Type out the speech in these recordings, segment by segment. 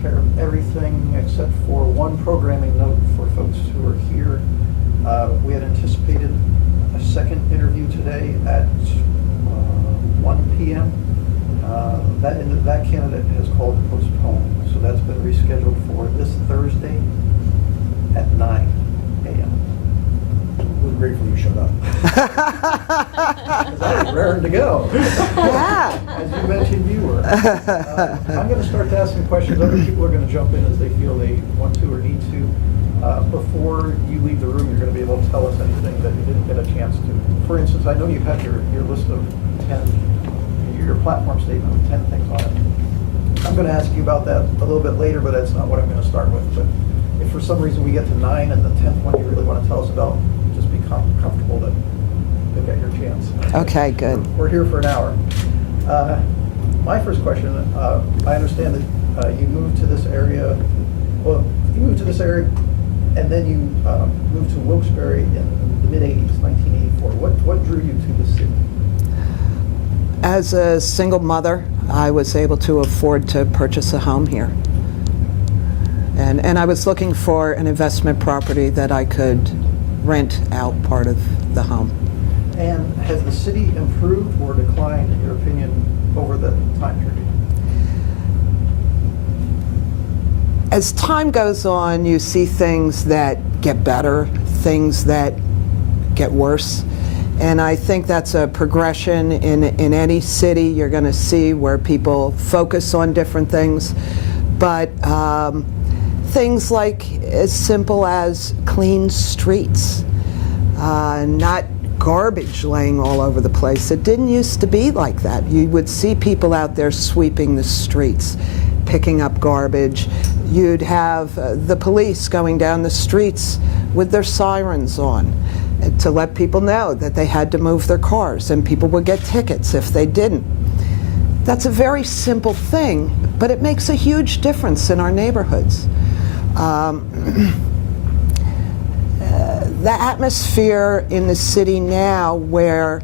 care of everything except for one programming note for folks who are here. We had anticipated a second interview today at 1 p.m. That candidate has called to postpone, so that's been rescheduled for this Thursday at 9 a.m. We're grateful you showed up. Because I was raring to go. Yeah. As you mentioned, you were. I'm going to start to ask some questions. Other people are going to jump in as they feel they want to or need to. Before you leave the room, you're going to be able to tell us anything that you didn't get a chance to. For instance, I know you had your list of 10, your platform statement with 10 things on it. I'm going to ask you about that a little bit later, but that's not what I'm going to start with. But if for some reason we get to 9 and the 10th one you really want to tell us about, just be comfortable that you'll get your chance. Okay, good. We're here for an hour. My first question, I understand that you moved to this area, and then you moved to Wilkes-Barre in the mid-'80s, 1984. What drew you to the city? As a single mother, I was able to afford to purchase a home here. And I was looking for an investment property that I could rent out part of the home. And has the city improved or declined, in your opinion, over the time period? As time goes on, you see things that get better, things that get worse. And I think that's a progression in any city. You're going to see where people focus on different things. But things like as simple as clean streets, not garbage laying all over the place. It didn't used to be like that. You would see people out there sweeping the streets, picking up garbage. You'd have the police going down the streets with their sirens on to let people know that they had to move their cars, and people would get tickets if they didn't. That's a very simple thing, but it makes a huge difference in our neighborhoods. The atmosphere in the city now, where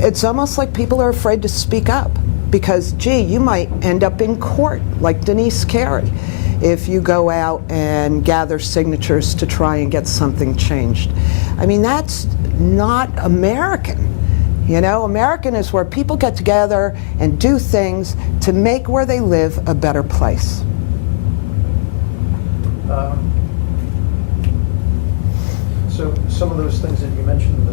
it's almost like people are afraid to speak up because, gee, you might end up in court like Denise Carey if you go out and gather signatures to try and get something changed. I mean, that's not American. You know, American is where people get together and do things to make where they live a better place. So some of those things that you mentioned,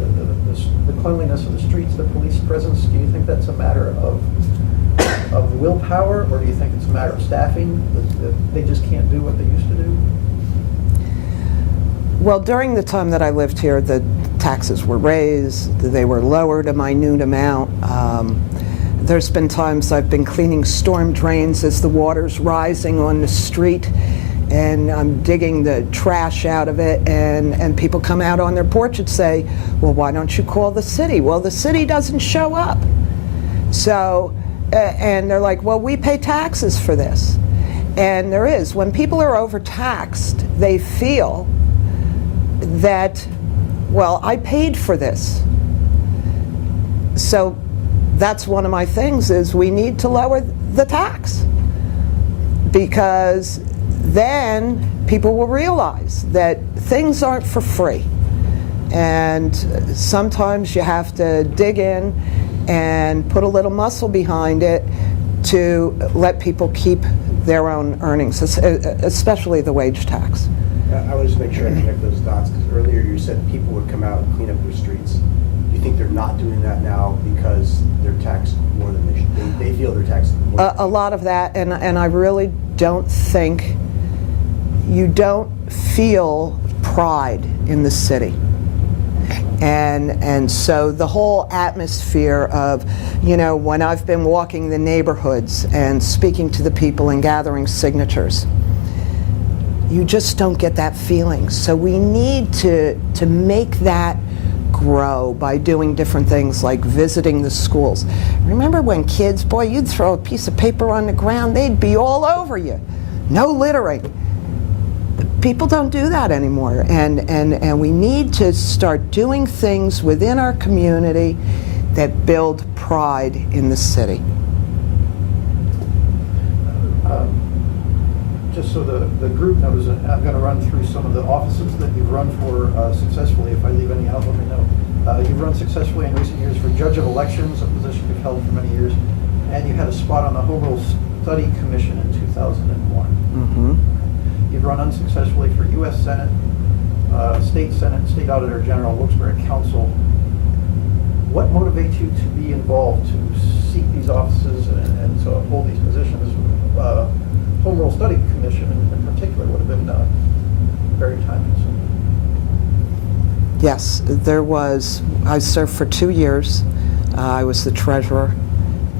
the cleanliness of the streets, the police presence, do you think that's a matter of willpower, or do you think it's a matter of staffing, that they just can't do what they used to do? Well, during the time that I lived here, the taxes were raised, they were lowered a minute amount. There's been times I've been cleaning storm drains as the water's rising on the street, and I'm digging the trash out of it, and people come out on their porch and say, well, why don't you call the city? Well, the city doesn't show up. So, and they're like, well, we pay taxes for this. And there is, when people are overtaxed, they feel that, well, I paid for this. So that's one of my things, is we need to lower the tax, because then people will realize that things aren't for free. And sometimes you have to dig in and put a little muscle behind it to let people keep their own earnings, especially the wage tax. I want to just make sure I connect those dots, because earlier you said people would come out and clean up their streets. You think they're not doing that now because they're taxed more than they should? They feel they're taxed more. A lot of that, and I really don't think, you don't feel pride in the city. And so the whole atmosphere of, you know, when I've been walking the neighborhoods and speaking to the people and gathering signatures, you just don't get that feeling. So we need to make that grow by doing different things like visiting the schools. Remember when kids, boy, you'd throw a piece of paper on the ground, they'd be all over you. No littering. People don't do that anymore, and we need to start doing things within our community that build pride in the city. just so the group knows, I'm going to run through some of the offices that you've run for successfully. If I leave any out, let me know. You've run successfully in recent years for Judge of Elections, a position you've held for many years, and you had a spot on the Home Rule Study Commission in 2001. Mm-hmm. You've run unsuccessfully for U.S. Senate, State Senate, State Auditor General, Wilkes-Barre Council. What motivates you to be involved, to seek these offices and to hold these positions? Home Rule Study Commission in particular would have been very time consuming. Yes, I served for 2 years. I was the treasurer,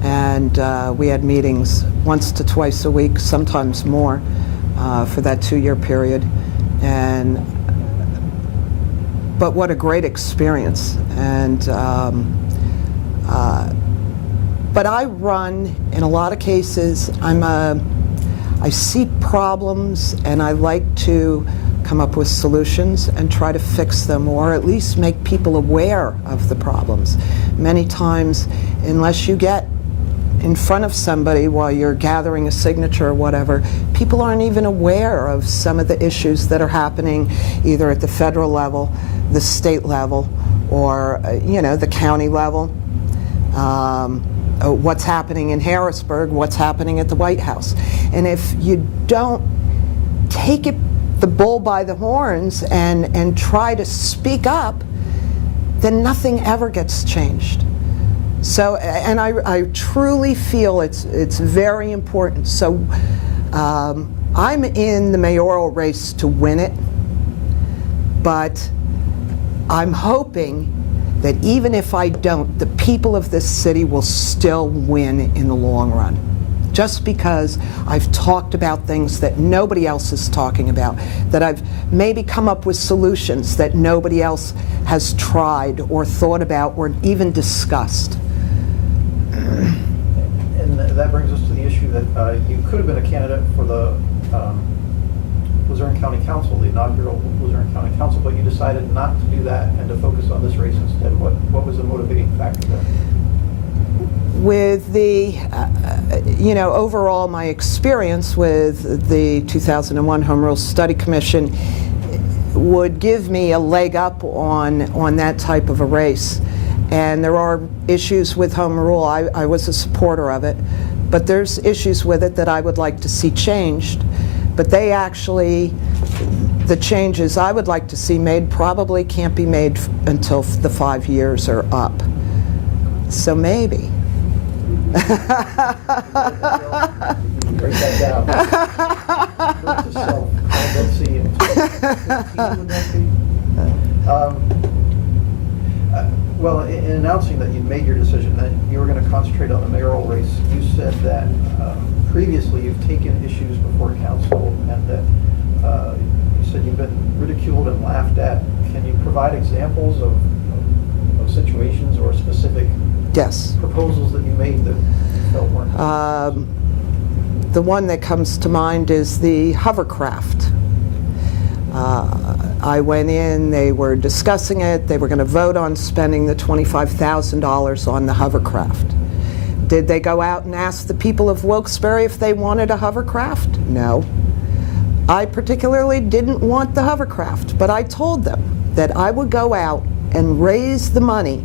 and we had meetings once to twice a week, sometimes more, for that 2-year period. But what a great experience. But I run, in a lot of cases, I see problems and I like to come up with solutions and try to fix them, or at least make people aware of the problems. Many times, unless you get in front of somebody while you're gathering a signature or whatever, people aren't even aware of some of the issues that are happening either at the federal level, the state level, or the county level. What's happening in Harrisburg, what's happening at the White House. And if you don't take the bull by the horns and try to speak up, then nothing ever gets changed. So, and I truly feel it's very important. So I'm in the mayoral race to win it, but I'm hoping that even if I don't, the people of this city will still win in the long run. Just because I've talked about things that nobody else is talking about, that I've maybe come up with solutions that nobody else has tried or thought about or even discussed. And that brings us to the issue that you could have been a candidate for the Luzerne County Council, the inaugural Luzerne County Council, but you decided not to do that and to focus on this race instead. What was the motivating factor there? With the, overall my experience with the 2001 Home Rule Study Commission would give me a leg up on that type of a race. And there are issues with Home Rule. I was a supporter of it, but there's issues with it that I would like to see changed. But the changes I would like to see made probably can't be made until the 5 years are up. So maybe. Break that down. Note to self, call Betsy in 2015, would that be? Well, in announcing that you'd made your decision that you were going to concentrate on the mayoral race, you said that previously you've taken issues before council and that you said you've been ridiculed and laughed at. Can you provide examples of situations or specific proposals that you made that you felt weren't? The one that comes to mind is the hovercraft. I went in, they were discussing it, they were going to vote on spending the $25,000 on the hovercraft. Did they go out and ask the people of Wilkes-Barre if they wanted a hovercraft? No. I particularly didn't want the hovercraft, but I told them that I would go out and raise the money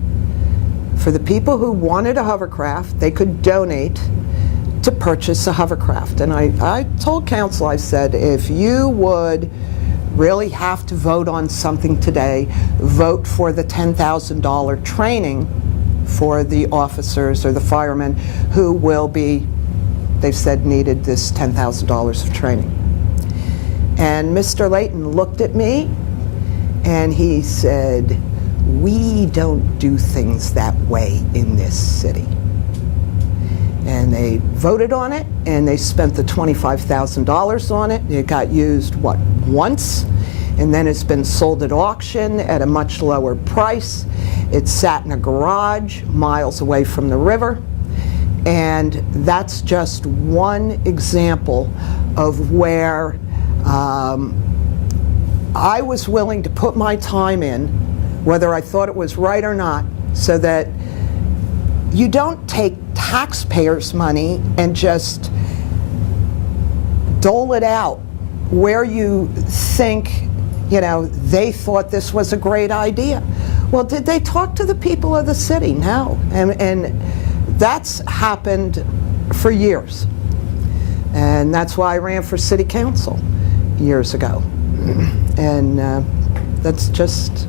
for the people who wanted a hovercraft. They could donate to purchase a hovercraft. And I told council, I said, if you would really have to vote on something today, vote for the $10,000 training for the officers or the firemen who will be, they've said, needed this $10,000 of training. And Mr. Leighton looked at me and he said, we don't do things that way in this city. And they voted on it, and they spent the $25,000 on it. It got used, once? And then it's been sold at auction at a much lower price. It sat in a garage miles away from the river. And that's just one example of where I was willing to put my time in, whether I thought it was right or not, so that you don't take taxpayers' money and just dole it out where you think, they thought this was a great idea. Well, did they talk to the people of the city? No. And that's happened for years. And that's why I ran for city council years ago. And that's just,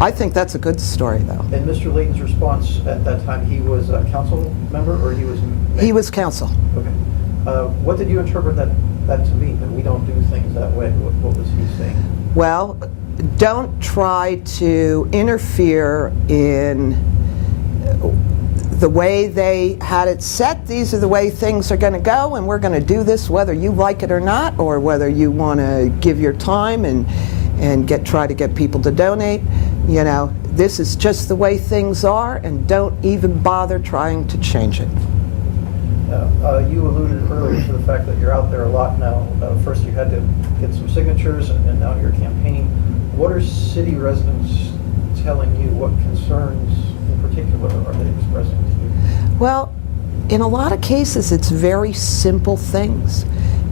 I think that's a good story, though. And Mr. Leighton's response at that time, he was a council member, or he was? He was council. Okay. What did you interpret that to mean, that we don't do things that way? What was he saying? Well, don't try to interfere in the way they had it set. These are the way things are going to go, and we're going to do this whether you like it or not, or whether you want to give your time and try to get people to donate. This is just the way things are, and don't even bother trying to change it. You alluded earlier to the fact that you're out there a lot now. First you had to get some signatures, and now you're campaigning. What are city residents telling you? What concerns in particular are they expressing to you? Well, in a lot of cases, it's very simple things.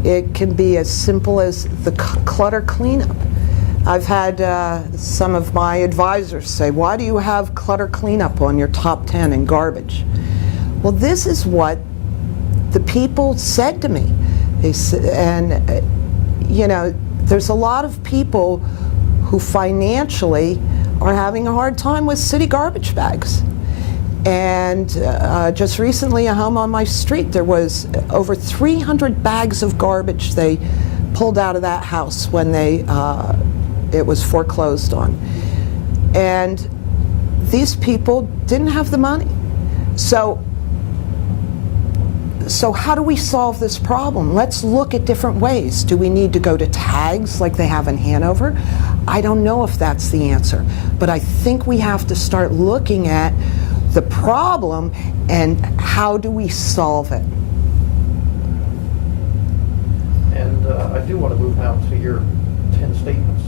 It can be as simple as the clutter cleanup. I've had some of my advisors say, why do you have clutter cleanup on your top 10 in garbage? Well, this is what the people said to me. There's a lot of people who financially are having a hard time with city garbage bags. And just recently, a home on my street, there was over 300 bags of garbage they pulled out of that house when it was foreclosed on. And these people didn't have the money. So how do we solve this problem? Let's look at different ways. Do we need to go to tags like they have in Hanover? I don't know if that's the answer, but I think we have to start looking at the problem and how do we solve it. And I do want to move now to your 10 statements.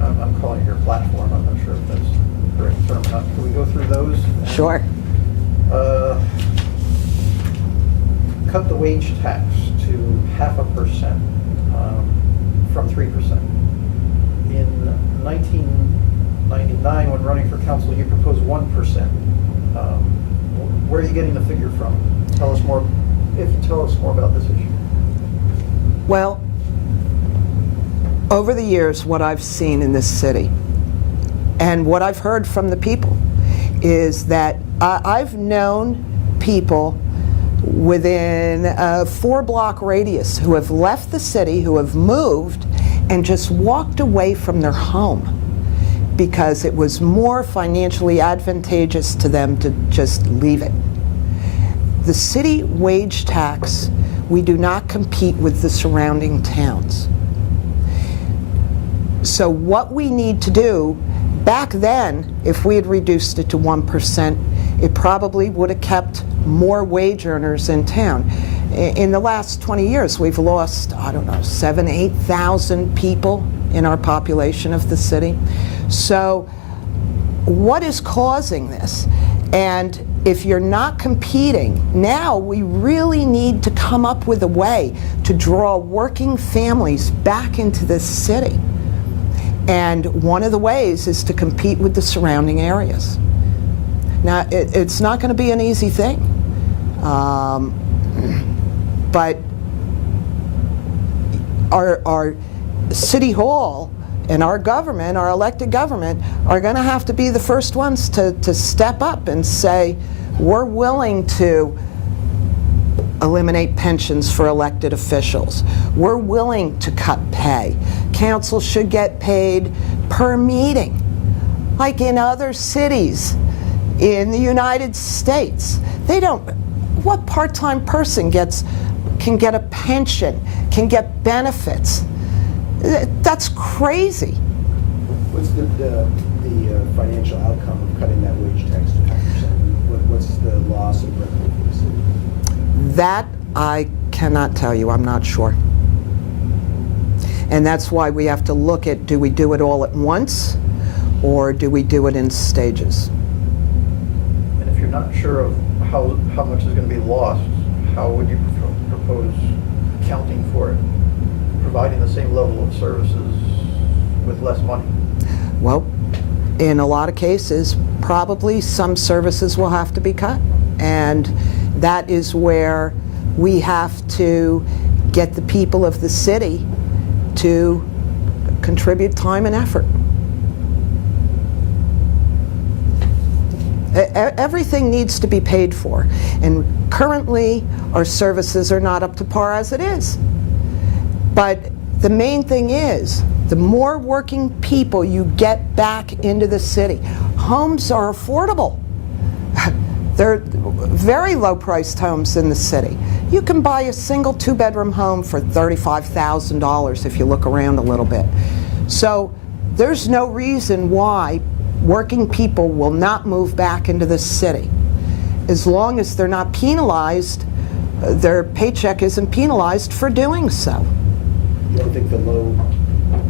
I'm calling it your platform. I'm not sure if that's the correct term or not. Can we go through those? Sure. Cut the wage tax to 0.5% from 3%. In 1999, when running for council, you proposed 1%. Where are you getting the figure from? Tell us more, if you tell us more about this issue. Well, over the years, what I've seen in this city and what I've heard from the people is that I've known people within a 4-block radius who have left the city, who have moved, and just walked away from their home because it was more financially advantageous to them to just leave it. The city wage tax, we do not compete with the surrounding towns. So what we need to do, back then, if we had reduced it to 1%, it probably would have kept more wage earners in town. In the last 20 years, we've lost, 7,000, 8,000 people in our population of the city. So what is causing this? And if you're not competing, now we really need to come up with a way to draw working families back into this city. And one of the ways is to compete with the surrounding areas. Now, it's not going to be an easy thing, but our city hall and our government, our elected government, are going to have to be the first ones to step up and say, we're willing to eliminate pensions for elected officials. We're willing to cut pay. Council should get paid per meeting, like in other cities in the United States. They don't, what part-time person can get a pension, can get benefits? That's crazy. What's the financial outcome of cutting that wage tax to 0.5%? What's the loss of revenue for the city? That I cannot tell you. I'm not sure. And that's why we have to look at, do we do it all at once or do we do it in stages? And if you're not sure of how much is going to be lost, how would you propose accounting for it, providing the same level of services with less money? Well, in a lot of cases, probably some services will have to be cut. And that is where we have to get the people of the city to contribute time and effort. Everything needs to be paid for. And currently, our services are not up to par as it is. But the main thing is, the more working people you get back into the city, homes are affordable. They're very low-priced homes in the city. You can buy a single two-bedroom home for $35,000 if you look around a little bit. So there's no reason why working people will not move back into the city. As long as they're not penalized, their paycheck isn't penalized for doing so. You don't think the low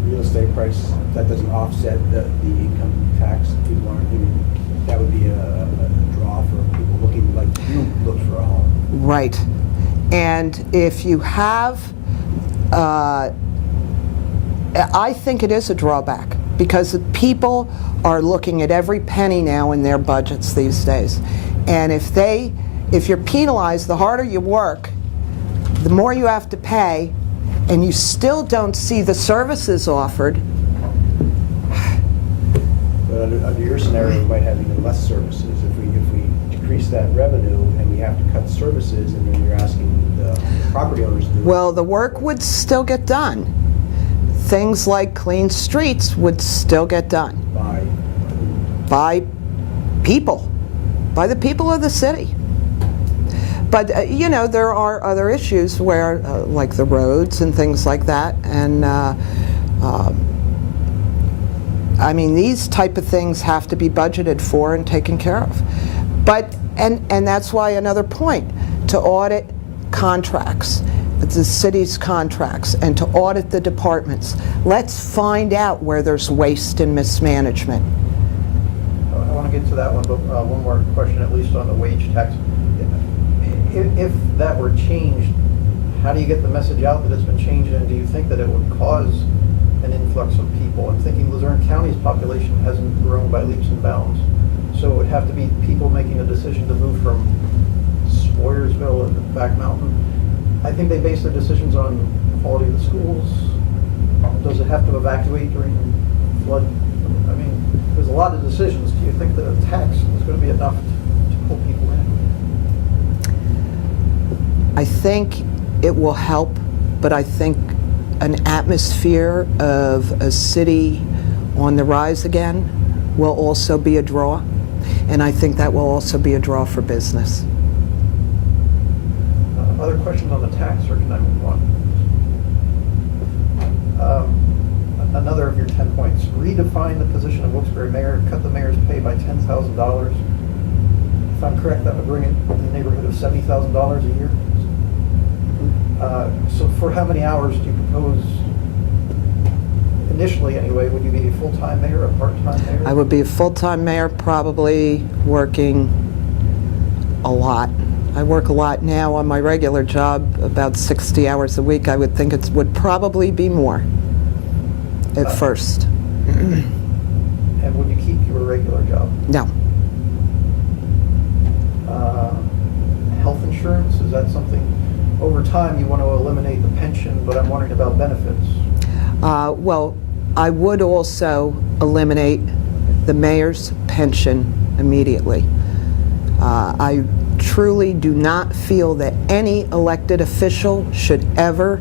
real estate price, that doesn't offset the income tax? People aren't, that would be a draw for people looking, like you look for a home. Right. And if you have, I think it is a drawback, because people are looking at every penny now in their budgets these days. And if you're penalized, the harder you work, the more you have to pay, and you still don't see the services offered. But under your scenario, we might have even less services. If we decrease that revenue and we have to cut services, and then you're asking the property owners to do it. Well, the work would still get done. Things like clean streets would still get done. By people. By the people of the city. But, there are other issues where, like the roads and things like that, and I mean, these type of things have to be budgeted for and taken care of. But, and that's why another point, to audit contracts, the city's contracts, and to audit the departments. Let's find out where there's waste and mismanagement. I want to get to that one, but one more question, at least on the wage tax. If that were changed, how do you get the message out that it's been changed, and do you think that it would cause an influx of people? I'm thinking Luzerne County's population hasn't grown by leaps and bounds, so it would have to be people making a decision to move from Swoyersville and Back Mountain. I think they base their decisions on the quality of the schools. Does it have to evacuate during flood? I mean, there's a lot of decisions. Do you think that a tax is going to be enough to pull people in? I think it will help, but I think an atmosphere of a city on the rise again will also be a draw, and I think that will also be a draw for business. Other questions on the tax, or can I move on? Another of your 10 points. Redefine the position of Wilkes-Barre mayor, cut the mayor's pay by $10,000. If I'm correct, that would bring it in the neighborhood of $70,000 a year. So for how many hours do you propose, initially anyway, would you be a full-time mayor, a part-time mayor? I would be a full-time mayor, probably working a lot. I work a lot now on my regular job, about 60 hours a week. I would think it would probably be more at first. And would you keep your regular job? No. Health insurance, is that something, over time you want to eliminate the pension, but I'm wondering about benefits? Well, I would also eliminate the mayor's pension immediately. I truly do not feel that any elected official should ever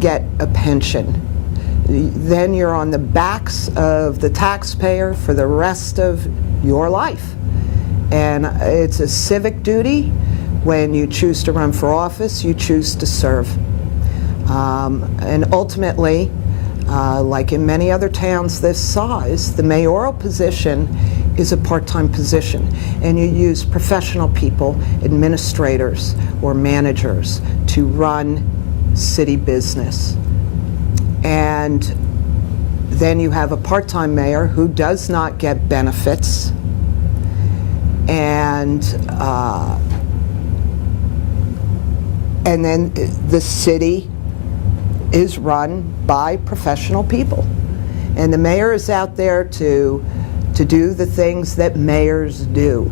get a pension. Then you're on the backs of the taxpayer for the rest of your life. And it's a civic duty. When you choose to run for office, you choose to serve. And ultimately, like in many other towns this size, the mayoral position is a part-time position, and you use professional people, administrators or managers, to run city business. And then you have a part-time mayor who does not get benefits, and And then the city is run by professional people. And the mayor is out there to do the things that mayors do.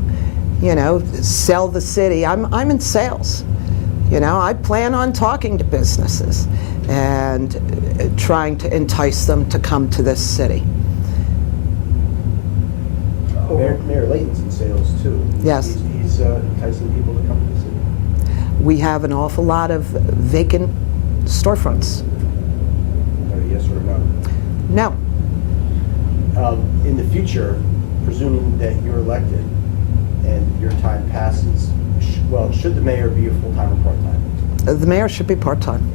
You know, sell the city. I'm in sales. You know, I plan on talking to businesses and trying to entice them to come to this city. Mayor Leighton's in sales too. Yes. He's enticing people to come to the city. We have an awful lot of vacant storefronts. Yes or no? No. In the future, presuming that you're elected and your time passes, should the mayor be a full-time or part-time? The mayor should be part-time.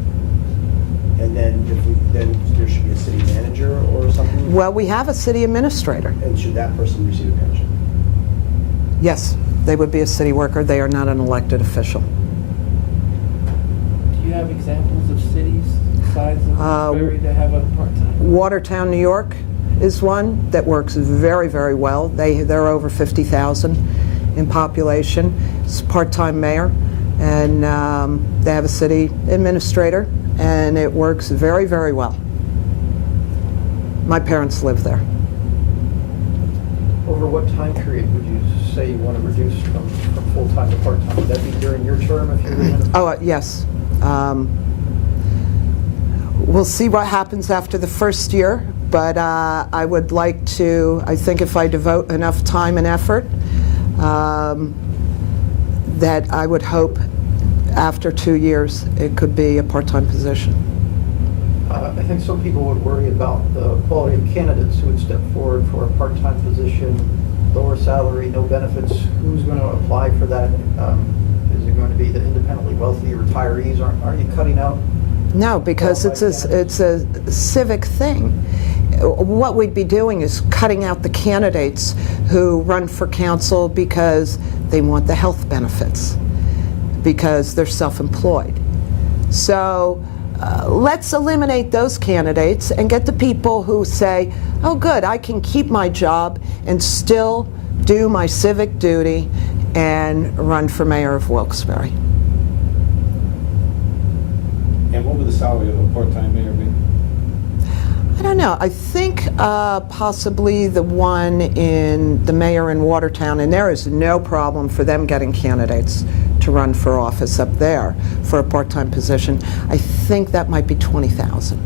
And then then there should be a city manager or something? Well, we have a city administrator. And should that person receive a pension? Yes, they would be a city worker. They are not an elected official. Do you have examples of cities the size of Wilkes-Barre that have a part-time? Watertown, New York is one that works very, very well. They're over 50,000 in population. It's a part-time mayor, and they have a city administrator, and it works very, very well. My parents live there. Over what time period would you say you want to reduce from full-time to part-time? Would that be during your term if you're in? Oh, yes. We'll see what happens after the first year, but I would like to, I think if I devote enough time and effort, that I would hope after 2 years it could be a part-time position. I think some people would worry about the quality of candidates who would step forward for a part-time position, lower salary, no benefits. Who's going to apply for that? Is it going to be the independently wealthy retirees? Aren't you cutting out? No, because it's a civic thing. What we'd be doing is cutting out the candidates who run for council because they want the health benefits, because they're self-employed. So let's eliminate those candidates and get the people who say, oh good, I can keep my job and still do my civic duty and run for mayor of Wilkes-Barre. And what would the salary of a part-time mayor be? I don't know. I think possibly the mayor in Watertown, and there is no problem for them getting candidates to run for office up there for a part-time position. I think that might be 20,000.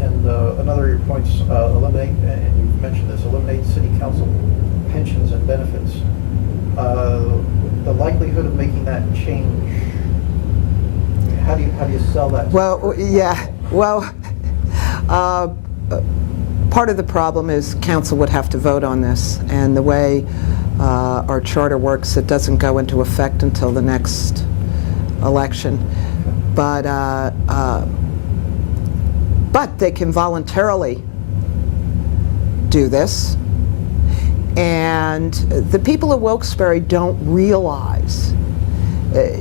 And another of your points, eliminate, and you mentioned this, eliminate city council pensions and benefits. The likelihood of making that change, how do you sell that? Well, yeah. Well, part of the problem is council would have to vote on this, and the way our charter works, it doesn't go into effect until the next election. But they can voluntarily do this. And the people of Wilkes-Barre don't realize,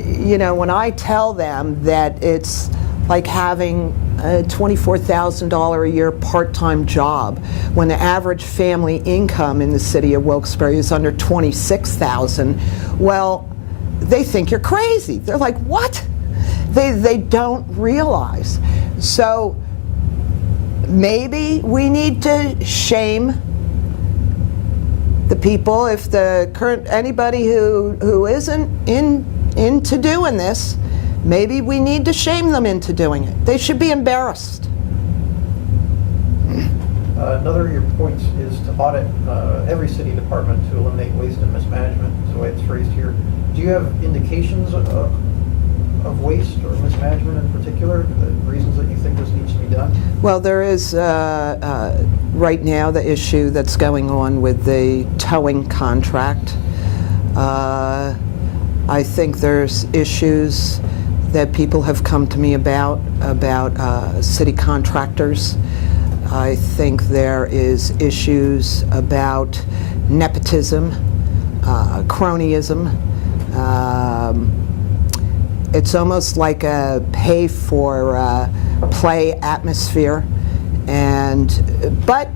you know, when I tell them that it's like having a $24,000 a year part-time job when the average family income in the city of Wilkes-Barre is under $26,000, well, they think you're crazy. They're like, what? They don't realize. So maybe we need to shame the people. If anybody who isn't into doing this, maybe we need to shame them into doing it. They should be embarrassed. Another of your points is to audit every city department to eliminate waste and mismanagement, is the way it's phrased here. Do you have indications of waste or mismanagement in particular, the reasons that you think this needs to be done? Well, there is right now the issue that's going on with the towing contract. I think there's issues that people have come to me about city contractors. I think there is issues about nepotism, cronyism. It's almost like a pay-for-play atmosphere. But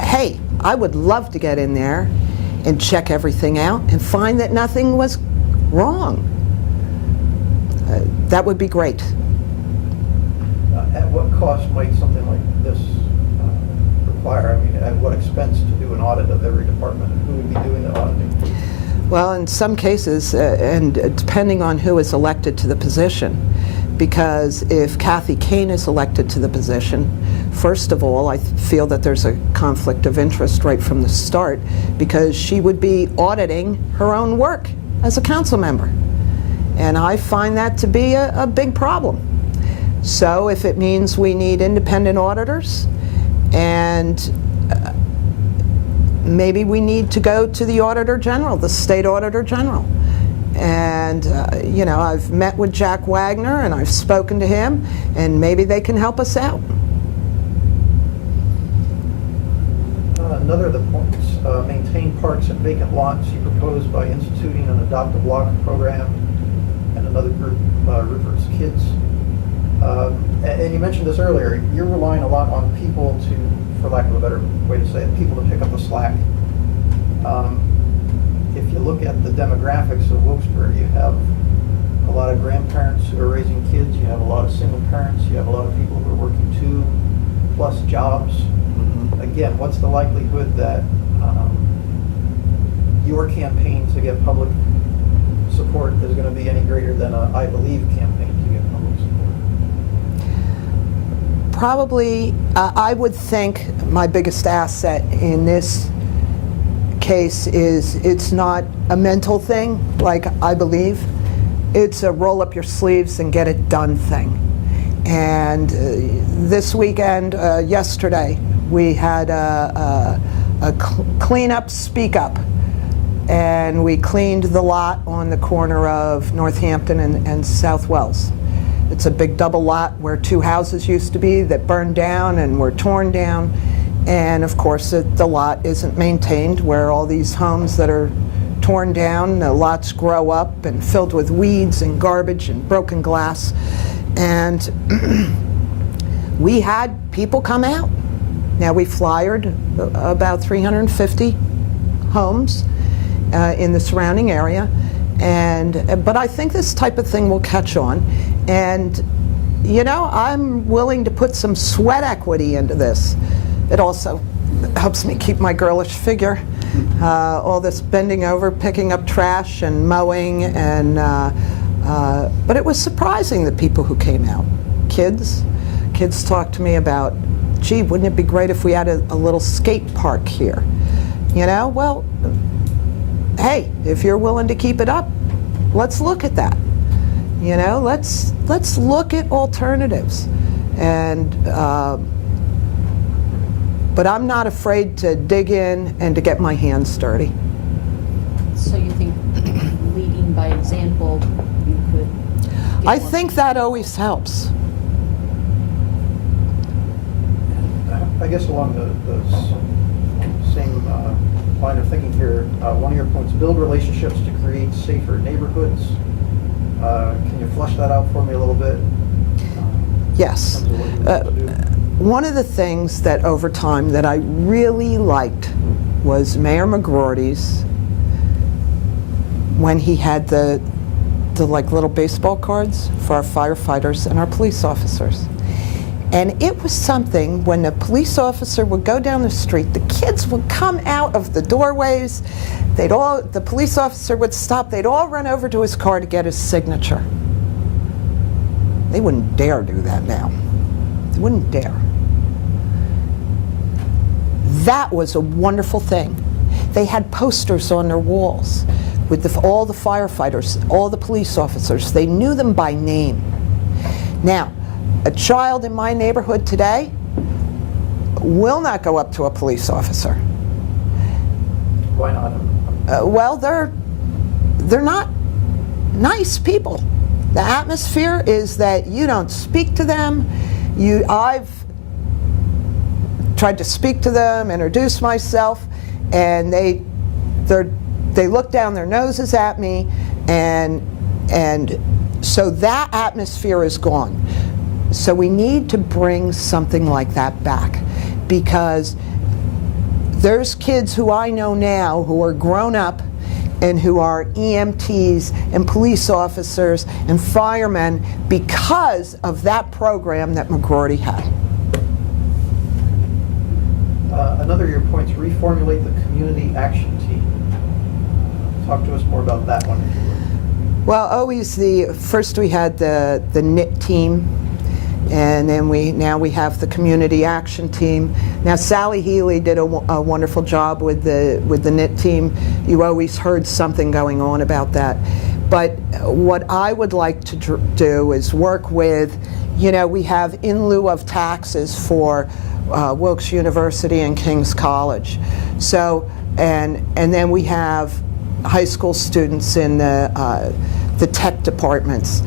hey, I would love to get in there and check everything out and find that nothing was wrong. That would be great. At what cost might something like this require? I mean, at what expense to do an audit of every department, and who would be doing the auditing? Well, in some cases, and depending on who is elected to the position, because if Kathy Kane is elected to the position, first of all, I feel that there's a conflict of interest right from the start, because she would be auditing her own work as a council member. And I find that to be a big problem. So if it means we need independent auditors, and maybe we need to go to the Auditor General, the State Auditor General. And, you know, I've met with Jack Wagner and I've spoken to him, and maybe they can help us out. Another of the points, maintain parks and vacant lots. You propose by instituting an adopt a block program, and another group, Rivers Kids. And you mentioned this earlier, you're relying a lot on people to, for lack of a better way to say it, people to pick up the slack. If you look at the demographics of Wilkes-Barre, you have a lot of grandparents who are raising kids, you have a lot of single parents, you have a lot of people who are working 2+ jobs. Again, what's the likelihood that your campaign to get public support is going to be any greater than a I Believe campaign to get public support? Probably, I would think my biggest asset in this case is it's not a mental thing, like I Believe. It's a roll up your sleeves and get it done thing. And this weekend, yesterday, we had a cleanup speak up, and we cleaned the lot on the corner of Northampton and South Wells. It's a big double lot where 2 houses used to be that burned down and were torn down. And of course, the lot isn't maintained, where all these homes that are torn down, the lots grow up and filled with weeds and garbage and broken glass. And we had people come out. Now, we flyered about 350 homes in the surrounding area. But I think this type of thing will catch on. And, you know, I'm willing to put some sweat equity into this. It also helps me keep my girlish figure. All this bending over, picking up trash and mowing, and but it was surprising, the people who came out. Kids talked to me about, gee, wouldn't it be great if we had a little skate park here? You know, well, hey, if you're willing to keep it up, let's look at that. You know, let's look at alternatives. And but I'm not afraid to dig in and to get my hands dirty. So you think leading by example, you could... I think that always helps. I guess along the same line of thinking here, one of your points, build relationships to create safer neighborhoods. Can you flesh that out for me a little bit? Yes. In terms of what you want to do? One of the things that over time that I really liked was Mayor McGroarty's, when he had the like little baseball cards for our firefighters and our police officers. And it was something, when the police officer would go down the street, the kids would come out of the doorways, the police officer would stop, they'd all run over to his car to get his signature. They wouldn't dare do that now. They wouldn't dare. That was a wonderful thing. They had posters on their walls with all the firefighters, all the police officers. They knew them by name. Now, a child in my neighborhood today will not go up to a police officer. Why not? Well, they're not nice people. The atmosphere is that you don't speak to them. I've tried to speak to them, introduce myself, and they look down their noses at me, and so that atmosphere is gone. So we need to bring something like that back, because there's kids who I know now who are grown up, and who are EMTs and police officers and firemen because of that program that McGroarty had. Another of your points, reformulate the community action team. Talk to us more about that one, if you would. Well, always first we had the knit team, and then now we have the community action team. Now Sally Healy did a wonderful job with the knit team. You always heard something going on about that. But what I would like to do is work with, we have in lieu of taxes for Wilkes University and King's College. So, and then we have high school students in the tech departments.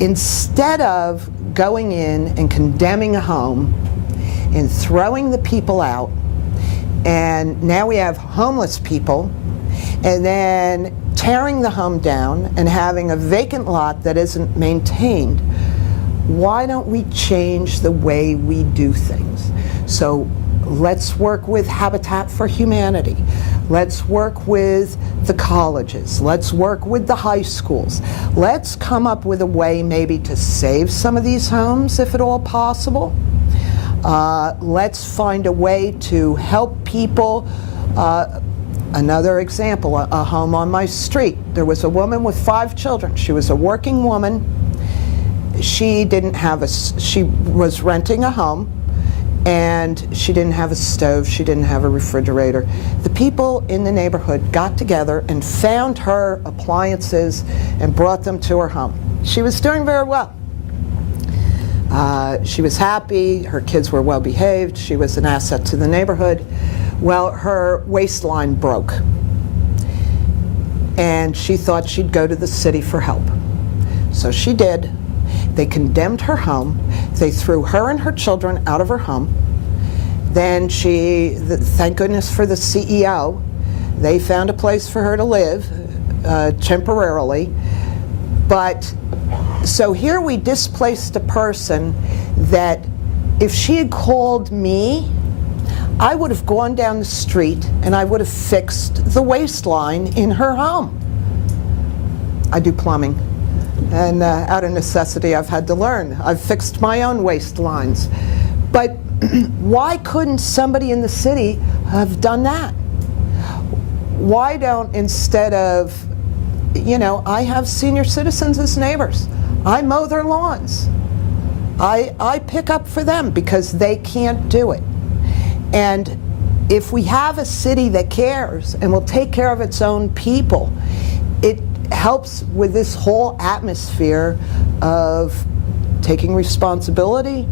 Instead of going in and condemning a home and throwing the people out, and now we have homeless people, and then tearing the home down and having a vacant lot that isn't maintained, why don't we change the way we do things? So let's work with Habitat for Humanity. Let's work with the colleges. Let's work with the high schools. Let's come up with a way maybe to save some of these homes, if at all possible. Let's find a way to help people. Another example, a home on my street. There was a woman with 5 children. She was a working woman. She was renting a home, and she didn't have a stove, she didn't have a refrigerator. The people in the neighborhood got together and found her appliances and brought them to her home. She was doing very well. She was happy, her kids were well behaved, she was an asset to the neighborhood. Well, her waistline broke, and she thought she'd go to the city for help. So she did. They condemned her home. They threw her and her children out of her home. Then thank goodness for the CEO, they found a place for her to live temporarily. But so here we displaced a person that if she had called me, I would have gone down the street and I would have fixed the waistline in her home. I do plumbing. And out of necessity, I've had to learn. I've fixed my own waistlines. But why couldn't somebody in the city have done that? Why don't, instead of, I have senior citizens as neighbors. I mow their lawns. I pick up for them because they can't do it. And if we have a city that cares and will take care of its own people, it helps with this whole atmosphere of taking responsibility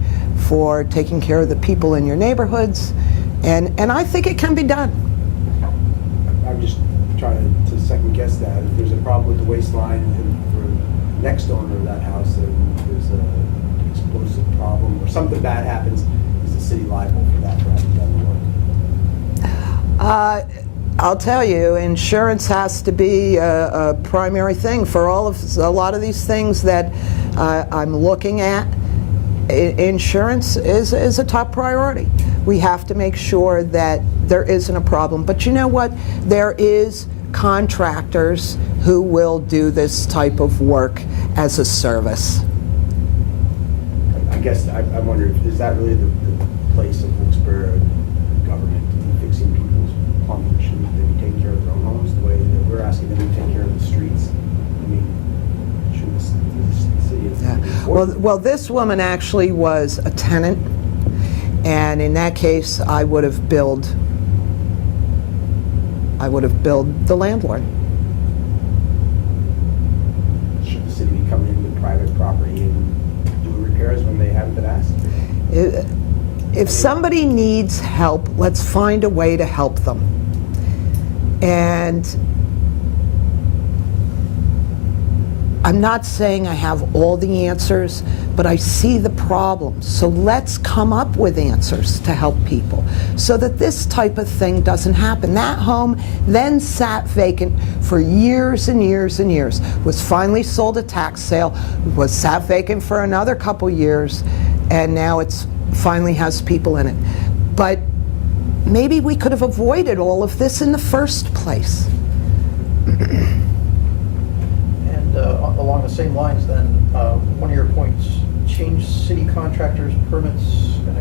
for taking care of the people in your neighborhoods, and I think it can be done. I'm just trying to second guess that. If there's a problem with the waistline and for next owner of that house, and there's an explosive problem or something bad happens, is the city liable for that for having done the work? I'll tell you, insurance has to be a primary thing for a lot of these things that I'm looking at. Insurance is a top priority. We have to make sure that there isn't a problem. But you know what? There is contractors who will do this type of work as a service. I guess I wonder, is that really the place of Wilkes-Barre government to be fixing people's plumbing? Shouldn't they be taking care of their own homes the way that we're asking them to take care of the streets? I mean, shouldn't the city have Well, this woman actually was a tenant, and in that case, I would have billed the landlord. Should the city be coming into private property and doing repairs when they haven't been asked? If somebody needs help, let's find a way to help them. And I'm not saying I have all the answers, but I see the problems. So let's come up with answers to help people so that this type of thing doesn't happen. That home then sat vacant for years and years and years, was finally sold at tax sale, was sat vacant for another couple years, and now it's finally has people in it. But maybe we could have avoided all of this in the first place. And along the same lines then, one of your points, change city contractors' permits and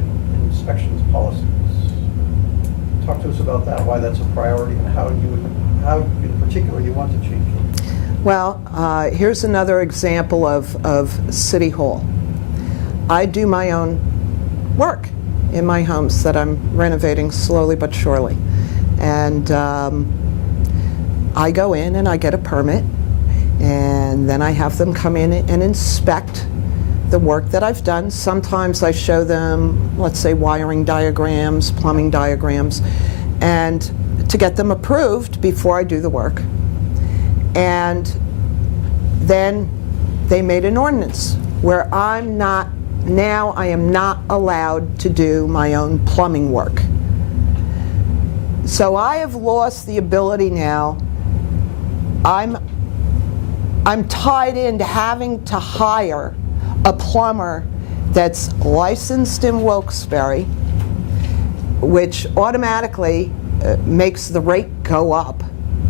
inspections policies. Talk to us about that, why that's a priority, and how in particular you want to change it. Well, here's another example of City Hall. I do my own work in my homes that I'm renovating slowly but surely. And I go in and I get a permit, and then I have them come in and inspect the work that I've done. Sometimes I show them, let's say, wiring diagrams, plumbing diagrams, and to get them approved before I do the work. And then they made an ordinance where I am not allowed to do my own plumbing work. So I have lost the ability now. I'm tied into having to hire a plumber that's licensed in Wilkes-Barre, which automatically makes the rate go up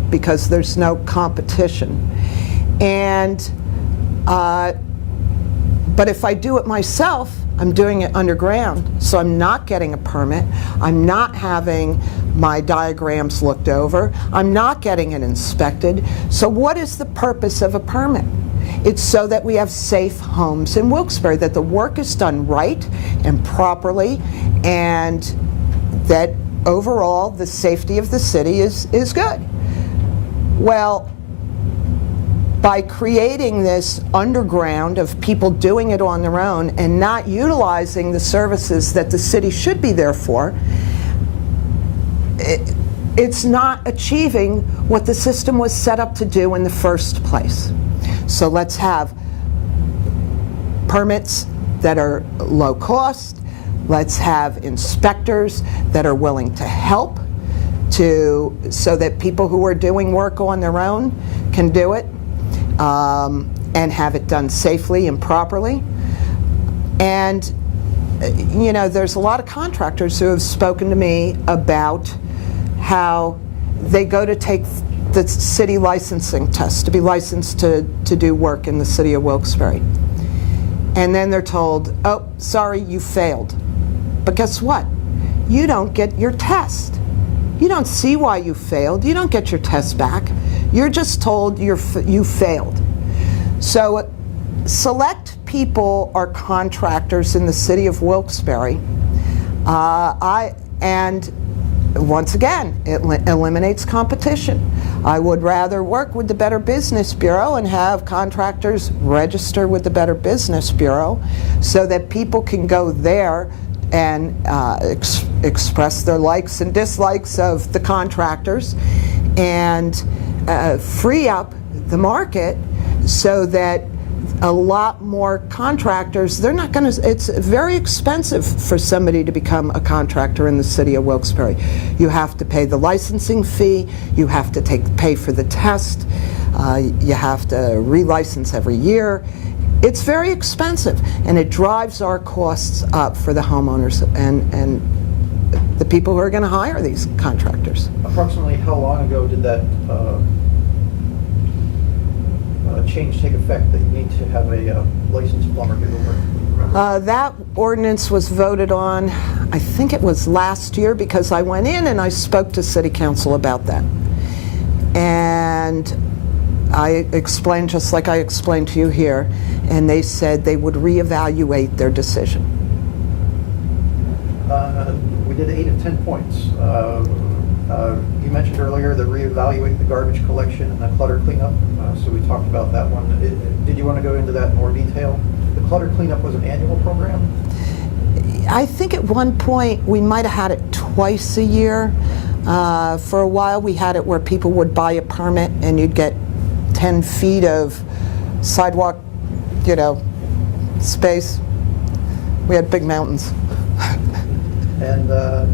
because there's no competition. And but if I do it myself, I'm doing it underground, so I'm not getting a permit, I'm not having my diagrams looked over, I'm not getting it inspected. So what is the purpose of a permit? It's so that we have safe homes in Wilkes-Barre, that the work is done right and properly, and that overall the safety of the city is good. Well, by creating this underground of people doing it on their own and not utilizing the services that the city should be there for, it's not achieving what the system was set up to do in the first place. So let's have permits that are low cost. Let's have inspectors that are willing to help so that people who are doing work on their own can do it. And have it done safely and properly. And, you know, there's a lot of contractors who have spoken to me about how they go to take the city licensing test to be licensed to do work in the city of Wilkes-Barre. And then they're told, oh, sorry, you failed. But guess what? You don't get your test. You don't see why you failed. You don't get your test back. You're just told you failed. So select people are contractors in the city of Wilkes-Barre. And once again, it eliminates competition. I would rather work with the Better Business Bureau and have contractors register with the Better Business Bureau so that people can go there and express their likes and dislikes of the contractors and free up the market so that a lot more contractors, they're not going to, it's very expensive for somebody to become a contractor in the city of Wilkes-Barre. You have to pay the licensing fee, you have to pay for the test, you have to relicense every year. It's very expensive, and it drives our costs up for the homeowners and the people who are going to hire these contractors. Approximately how long ago did that change take effect, that you need to have a licensed plumber do the work? That ordinance was voted on, I think it was last year, because I went in and I spoke to City Council about that. And I explained, just like I explained to you here, and they said they would reevaluate their decision. We did 8 of 10 points. You mentioned earlier the reevaluate the garbage collection and the clutter cleanup, so we talked about that one. Did you want to go into that in more detail? The clutter cleanup was an annual program? I think at one point we might have had it twice a year. For a while we had it where people would buy a permit and you'd get 10 feet of sidewalk, you know, space. We had big mountains. And the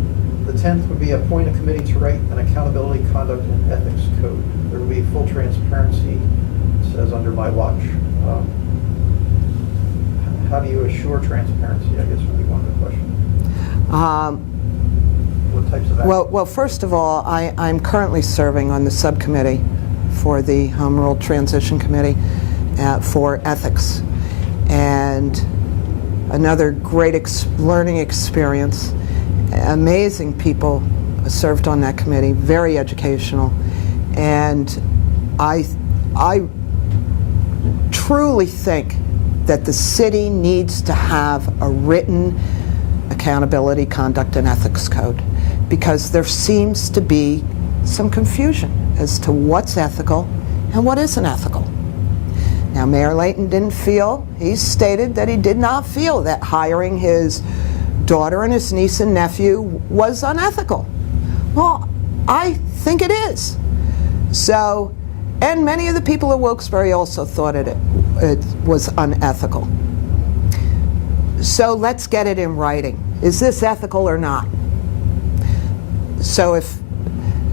10th would be appoint a committee to write an accountability, conduct, and ethics code. There will be full transparency, it says, under my watch. How do you assure transparency, I guess, would be one of the questions. What types of actions? Well, first of all, I'm currently serving on the subcommittee for the Home Rule Transition Committee for ethics. And another great learning experience. Amazing people served on that committee, very educational. And I truly think that the city needs to have a written accountability, conduct, and ethics code, because there seems to be some confusion as to what's ethical and what isn't ethical. Now, Mayor Leighton didn't feel, he stated that he did not feel that hiring his daughter and his niece and nephew was unethical. Well, I think it is. So, and many of the people of Wilkes-Barre also thought it was unethical. So let's get it in writing. Is this ethical or not? So if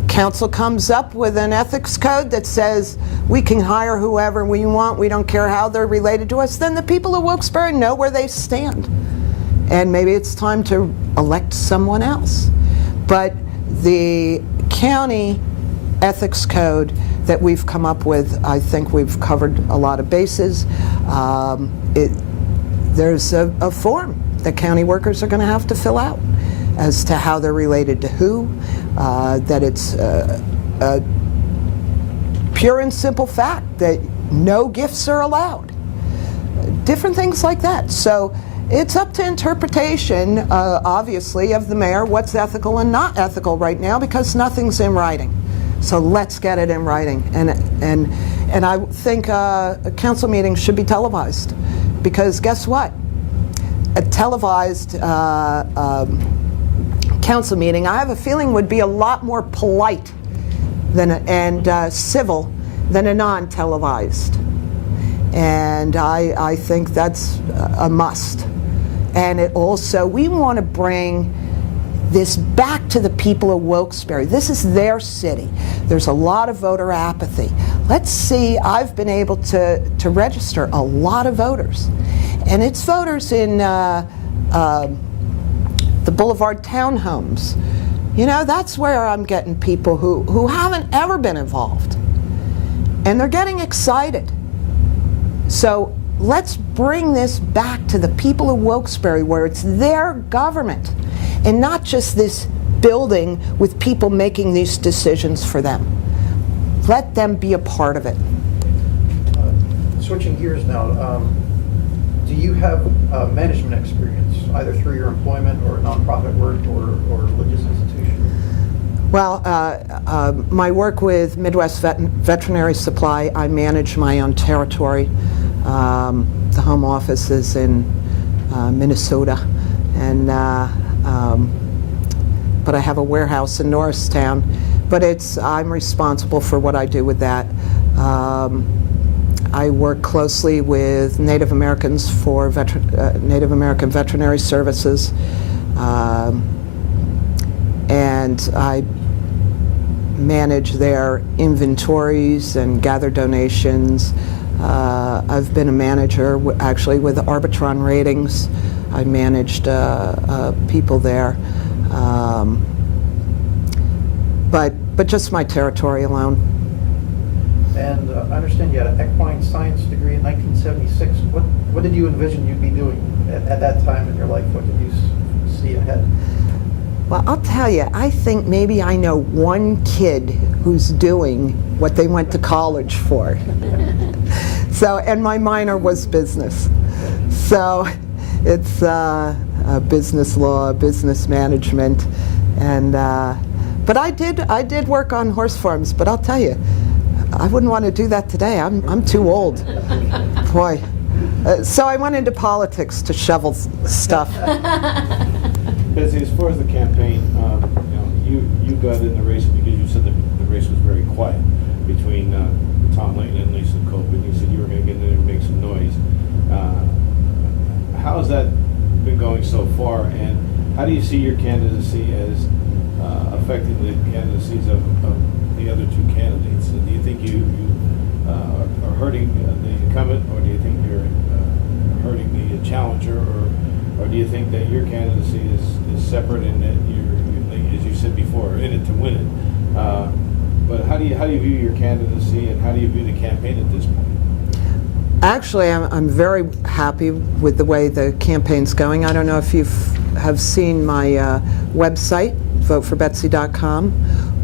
council comes up with an ethics code that says we can hire whoever we want, we don't care how they're related to us, then the people of Wilkes-Barre know where they stand. And maybe it's time to elect someone else. But the county ethics code that we've come up with, I think we've covered a lot of bases. There's a form that county workers are going to have to fill out as to how they're related to who, that it's a pure and simple fact that no gifts are allowed. Different things like that. So it's up to interpretation, obviously, of the mayor, what's ethical and not ethical right now, because nothing's in writing. So let's get it in writing. And I think a council meeting should be televised, because guess what? A televised council meeting, I have a feeling, would be a lot more polite and civil than a non-televised. And I think that's a must. And it also, we want to bring this back to the people of Wilkes-Barre. This is their city. There's a lot of voter apathy. Let's see, I've been able to register a lot of voters. And it's voters in the Boulevard townhomes. You know, that's where I'm getting people who haven't ever been involved. And they're getting excited. So let's bring this back to the people of Wilkes-Barre, where it's their government and not just this building with people making these decisions for them. Let them be a part of it. Switching gears now, do you have management experience, either through your employment or nonprofit work or religious institution? Well, my work with Midwest Veterinary Supply, I manage my own territory. The home office is in Minnesota, and but I have a warehouse in Norristown. But I'm responsible for what I do with that. I work closely with Native Americans for Native American Veterinary Services, and I manage their inventories and gather donations. I've been a manager actually with Arbitron Ratings. I managed people there, but just my territory alone. And I understand you had an equine science degree in 1976. What did you envision you'd be doing at that time in your life? What did you see ahead? Well, I'll tell you, I think maybe I know one kid who's doing what they went to college for. So, and my minor was business. So it's business law, business management, and but I did work on horse farms. But I'll tell you, I wouldn't want to do that today. I'm too old. Boy. So I went into politics to shovel stuff. Betsy, as far as the campaign, you got in the race because you said the race was very quiet between Tom Leighton and Lisa Cope, and you said you were going to get in there and make some noise. How has that been going so far, and how do you see your candidacy as affecting the candidacies of the other two candidates? Do you think you are hurting the incumbent, or do you think you're hurting the challenger, or do you think that your candidacy is separate and that as you said before, in it to win it. But how do you view your candidacy, and how do you view the campaign at this point? Actually, I'm very happy with the way the campaign's going. I don't know if you have seen my website, voteforbetsy.com,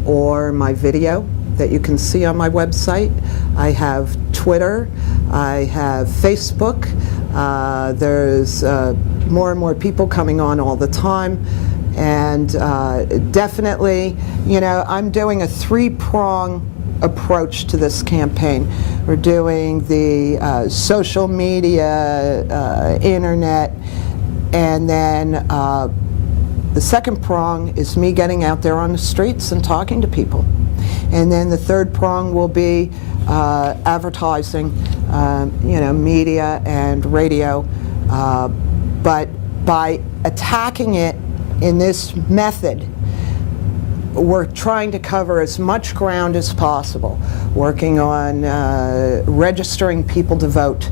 or my video that you can see on my website. I have Twitter, I have Facebook. There's more and more people coming on all the time. And definitely, you know, I'm doing a three-prong approach to this campaign. We're doing the social media, internet, and then the second prong is me getting out there on the streets and talking to people. And then the third prong will be advertising, you know, media and radio. But by attacking it in this method, we're trying to cover as much ground as possible, working on registering people to vote,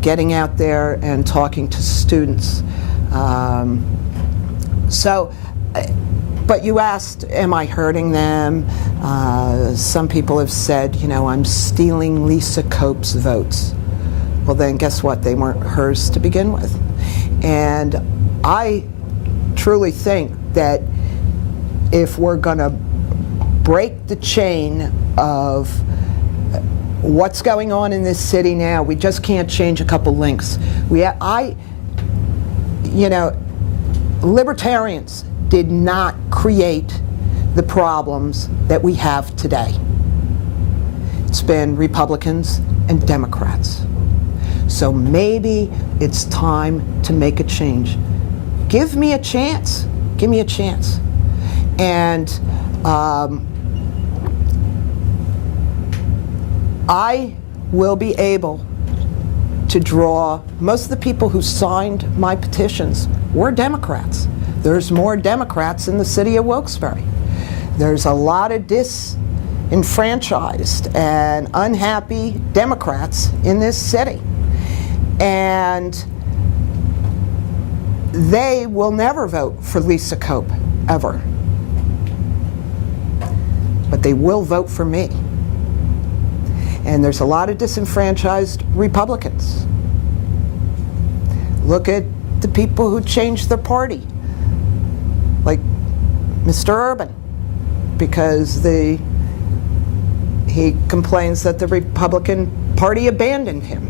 getting out there and talking to students. But you asked, am I hurting them? Some people have said, you know, I'm stealing Lisa Cope's votes. Well, then guess what? They weren't hers to begin with. And I truly think that if we're going to break the chain of what's going on in this city now, we just can't change a couple links. You know, libertarians did not create the problems that we have today. It's been Republicans and Democrats. So maybe it's time to make a change. Give me a chance. Give me a chance. And I will be able to draw, most of the people who signed my petitions were Democrats. There's more Democrats in the city of Wilkes-Barre. There's a lot of disenfranchised and unhappy Democrats in this city. And they will never vote for Lisa Cope, ever. But they will vote for me. And there's a lot of disenfranchised Republicans. Look at the people who changed their party, like Mr. Urban, because he complains that the Republican Party abandoned him.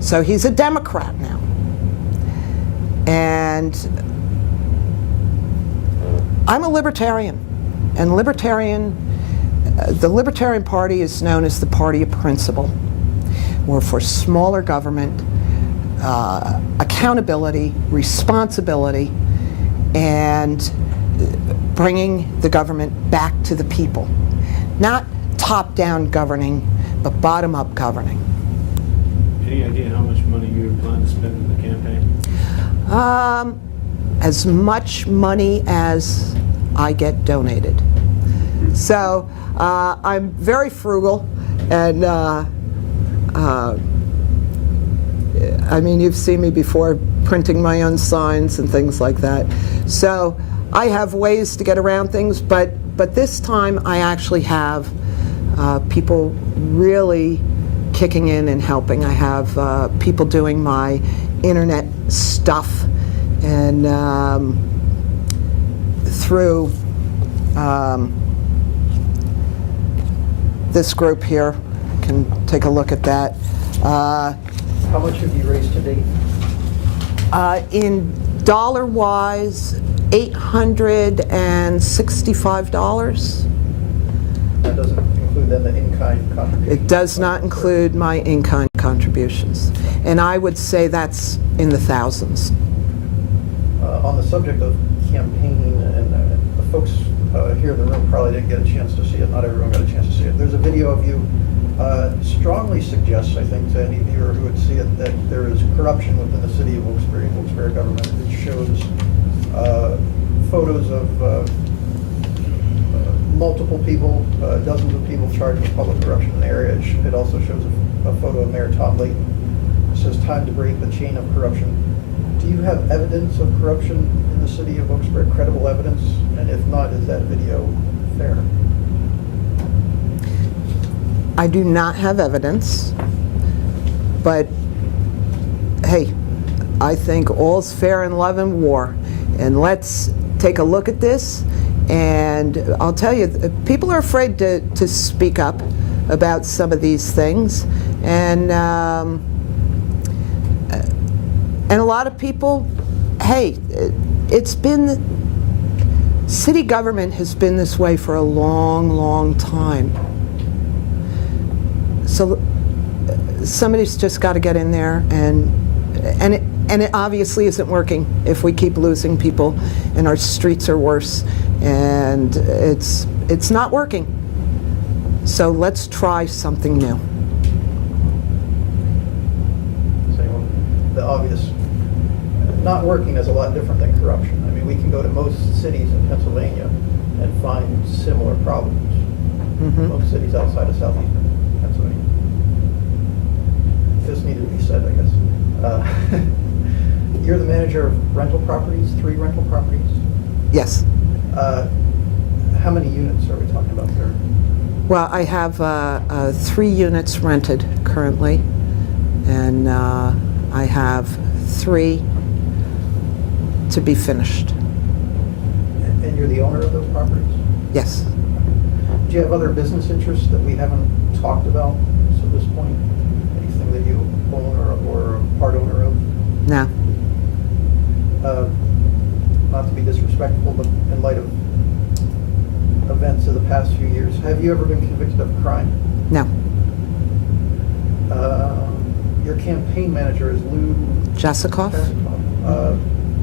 So he's a Democrat now. And I'm a libertarian. And the Libertarian Party is known as the party of principle. We're for smaller government, accountability, responsibility, and bringing the government back to the people. Not top-down governing, but bottom-up governing. Any idea how much money you plan to spend in the campaign? As much money as I get donated. So I'm very frugal, and I mean, you've seen me before printing my own signs and things like that. So I have ways to get around things, but this time I actually have people really kicking in and helping. I have people doing my internet stuff, and through this group here, can take a look at that. How much have you raised to date? In dollar-wise, $865. That doesn't include then the in-kind contribution? It does not include my in-kind contributions. And I would say that's in the thousands. On the subject of campaigning, and the folks here in the room probably didn't get a chance to see it, not everyone got a chance to see it. There's a video of you strongly suggests, I think, to any viewer who would see it, that there is corruption within the city of Wilkes-Barre and Wilkes-Barre government. It shows photos of multiple people, dozens of people charged with public corruption in the area. It also shows a photo of Mayor Tom Leighton. It says, "Time to break the chain of corruption." Do you have evidence of corruption in the city of Wilkes-Barre, credible evidence? And if not, is that video fair? I do not have evidence, but hey, I think all's fair in love and war. And let's take a look at this. And I'll tell you, people are afraid to speak up about some of these things. And a lot of people, hey, it's been, city government has been this way for a long, long time. So somebody's just got to get in there, and it obviously isn't working if we keep losing people and our streets are worse, and it's not working. So let's try something new. So the obvious, not working is a lot different than corruption. I mean, we can go to most cities in Pennsylvania and find similar problems. Most cities outside of southeastern Pennsylvania. This needed to be said, I guess. You're the manager of rental properties, 3 rental properties? Yes. How many units are we talking about there? Well, I have 3 units rented currently, and I have 3 to be finished. And you're the owner of those properties? Yes. Do you have other business interests that we haven't talked about at this point? Anything that you own or are part owner of? No. Not to be disrespectful, but in light of events of the past few years, have you ever been convicted of a crime? No. Your campaign manager is Lou Jasikoff?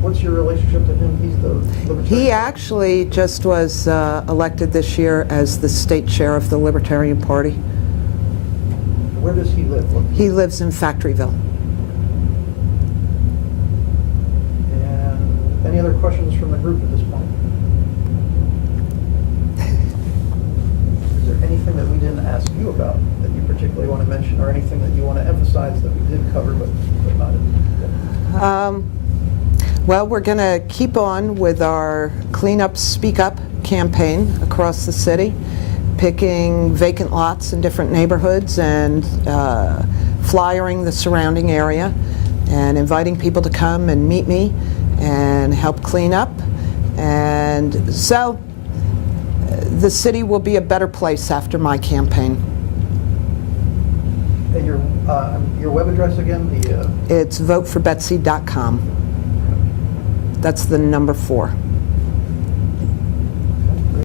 What's your relationship to him? He's the libertarian. He actually just was elected this year as the state chair of the Libertarian Party. Where does he live? He lives in Factoryville. And any other questions from the group at this point? Is there anything that we didn't ask you about that you particularly want to mention, or anything that you want to emphasize that we did cover but not? Well, we're going to keep on with our Clean Up, Speak Up campaign across the city, picking vacant lots in different neighborhoods and flyering the surrounding area and inviting people to come and meet me and help clean up. And so the city will be a better place after my campaign. And your web address again? It's votefourbetsy.com. That's the number 4.